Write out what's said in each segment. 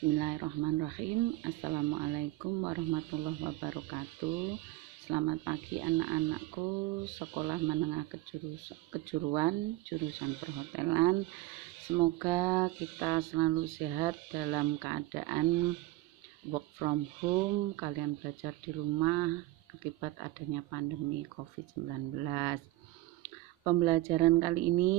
Bismillahirrahmanirrahim. Assalamualaikum warahmatullahi wabarakatuh. Selamat pagi anak-anakku sekolah menengah kejuruan jurusan perhotelan. Semoga kita selalu sehat dalam keadaan work from home. Kalian belajar di rumah akibat adanya pandemi COVID-19. Pembelajaran kali ini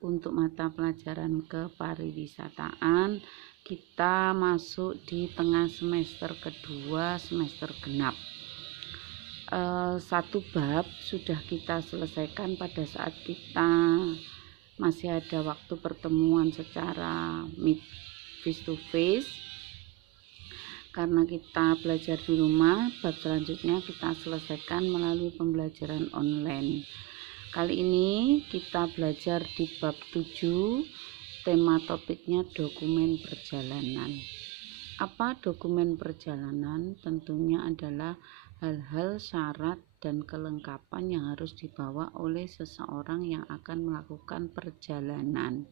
untuk mata pelajaran kepariwisataan, kita masuk di tengah semester kedua, semester genap. Satu bab sudah kita selesaikan pada saat kita masih ada waktu pertemuan secara face to face. Karena kita belajar di rumah, bab selanjutnya kita selesaikan melalui pembelajaran online. Kali ini kita belajar di bab 7, tema topiknya dokumen perjalanan. Apa dokumen perjalanan? Tentunya adalah hal-hal syarat dan kelengkapan yang harus dibawa oleh seseorang yang akan melakukan perjalanan.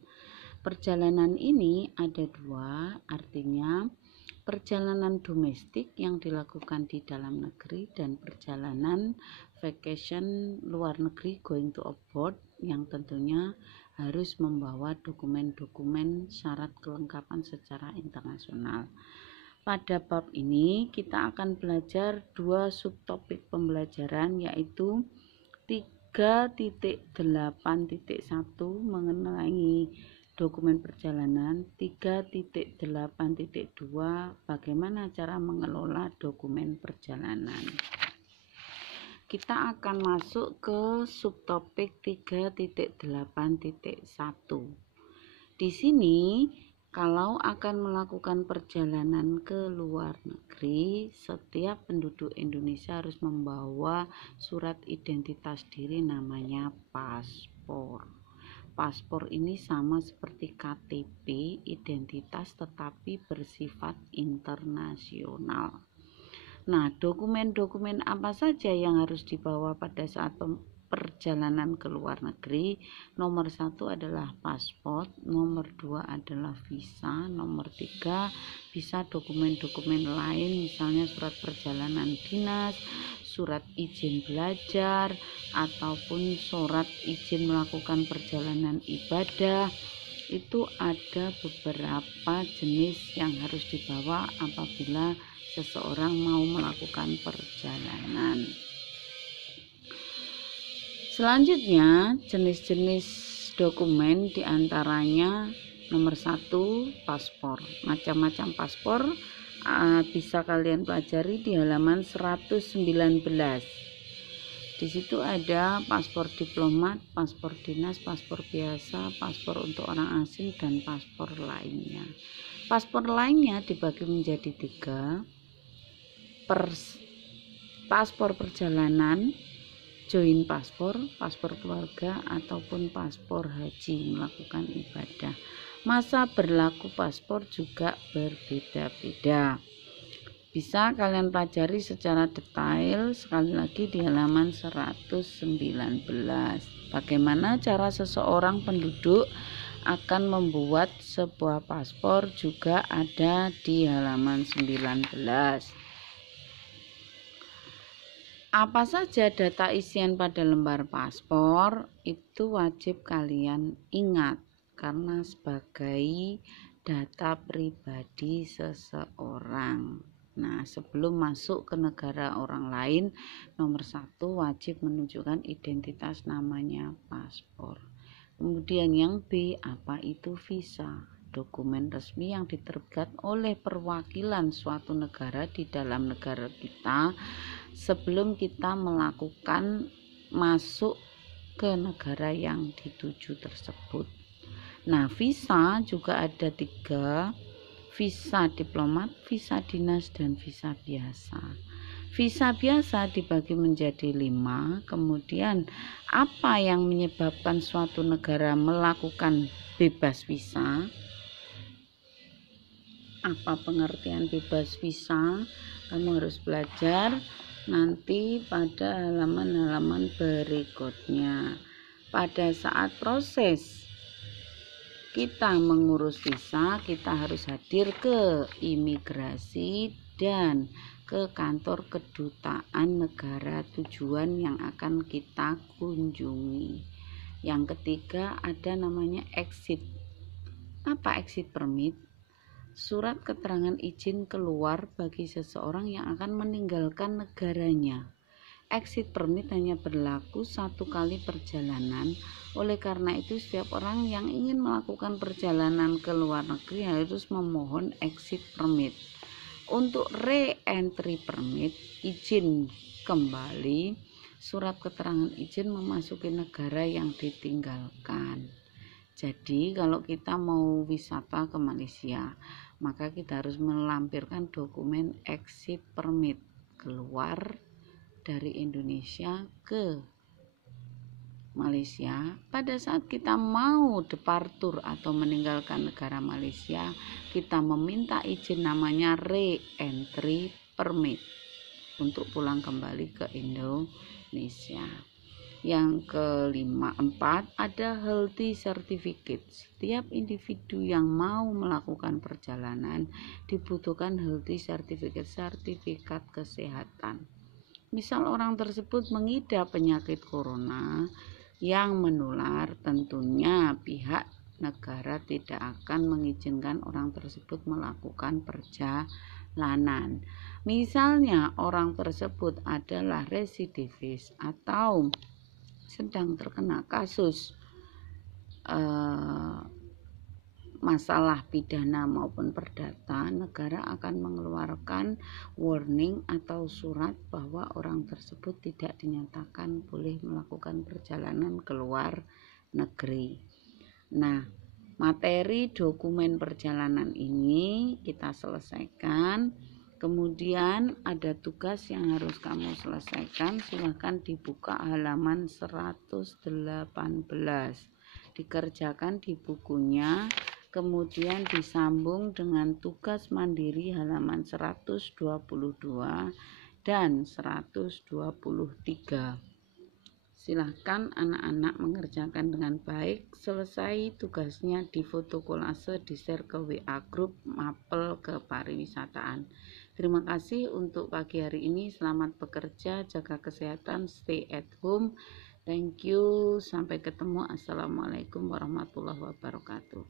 Perjalanan ini ada dua, artinya perjalanan domestik yang dilakukan di dalam negeri dan perjalanan vacation luar negeri, going to abroad, yang tentunya harus membawa dokumen-dokumen syarat kelengkapan secara internasional. Pada bab ini kita akan belajar dua subtopik pembelajaran, yaitu 3.8.1 mengenai dokumen perjalanan, 3.8.2 bagaimana cara mengelola dokumen perjalanan. Kita akan masuk ke subtopik 3.8.1. Di sini, kalau akan melakukan perjalanan ke luar negeri, setiap penduduk Indonesia harus membawa surat identitas diri namanya paspor. Paspor ini sama seperti KTP, identitas tetapi bersifat internasional. Nah, dokumen-dokumen apa saja yang harus dibawa pada saat perjalanan ke luar negeri? Nomor 1 adalah paspor, nomor 2 adalah visa, nomor 3 bisa dokumen-dokumen lain, misalnya surat perjalanan dinas, surat izin belajar, ataupun surat izin melakukan perjalanan ibadah. Itu ada beberapa jenis yang harus dibawa apabila seseorang mau melakukan perjalanan. Selanjutnya, jenis-jenis dokumen diantaranya nomor 1, paspor. Macam-macam paspor bisa kalian pelajari di halaman 119. Di situ ada paspor diplomat, paspor dinas, paspor biasa, paspor untuk orang asing, dan paspor lainnya. Paspor lainnya dibagi menjadi 3. Paspor perjalanan, join paspor, paspor keluarga, ataupun paspor haji melakukan ibadah. Masa berlaku paspor juga berbeda-beda. Bisa kalian pelajari secara detail sekali lagi di halaman 119. Bagaimana cara seseorang penduduk akan membuat sebuah paspor juga ada di halaman 19. Apa saja data isian pada lembar paspor itu wajib kalian ingat karena sebagai data pribadi seseorang. Nah, sebelum masuk ke negara orang lain, nomor 1 wajib menunjukkan identitas namanya paspor. Kemudian yang B, apa itu visa? Dokumen resmi yang diterbitkan oleh perwakilan suatu negara di dalam negara kita sebelum kita melakukan masuk ke negara yang dituju tersebut. Nah, visa juga ada 3, visa diplomat, visa dinas, dan visa biasa. Visa biasa dibagi menjadi 5. Kemudian apa yang menyebabkan suatu negara melakukan bebas visa? Apa pengertian bebas visa? Kamu harus belajar nanti pada halaman-halaman berikutnya. Pada saat proses kita mengurus visa, kita harus hadir ke imigrasi dan ke kantor kedutaan negara tujuan yang akan kita kunjungi. Yang ketiga ada namanya exit. Apa exit permit? Surat keterangan izin keluar bagi seseorang yang akan meninggalkan negaranya. Exit permit hanya berlaku 1 kali perjalanan. Oleh karena itu, setiap orang yang ingin melakukan perjalanan ke luar negeri harus memohon exit permit. Untuk re-entry permit, izin kembali, surat keterangan izin memasuki negara yang ditinggalkan. Jadi kalau kita mau wisata ke Malaysia, maka kita harus melampirkan dokumen exit permit keluar dari Indonesia ke Malaysia. Pada saat kita mau departur atau meninggalkan negara Malaysia, kita meminta izin namanya re-entry permit untuk pulang kembali ke Indonesia. Yang keempat ada healthy certificate. Setiap individu yang mau melakukan perjalanan dibutuhkan healthy certificate, sertifikat kesehatan. Misal orang tersebut mengidap penyakit corona yang menular, tentunya pihak negara tidak akan mengizinkan orang tersebut melakukan perjalanan. Misalnya orang tersebut adalah residivis atau sedang terkena kasus masalah pidana maupun perdata, negara akan mengeluarkan warning atau surat bahwa orang tersebut tidak dinyatakan boleh melakukan perjalanan ke luar negeri. Nah, materi dokumen perjalanan ini kita selesaikan. Kemudian ada tugas yang harus kamu selesaikan. Silahkan dibuka halaman 118. Dikerjakan di bukunya. Kemudian disambung dengan tugas mandiri halaman 122 dan 123. Silahkan anak-anak mengerjakan dengan baik. Selesai tugasnya di foto kolase, di share ke WA grup Mapel Kepariwisataan. Terima kasih untuk pagi hari ini. Selamat bekerja, jaga kesehatan, stay at home. Thank you. Sampai ketemu. Assalamualaikum warahmatullahi wabarakatuh.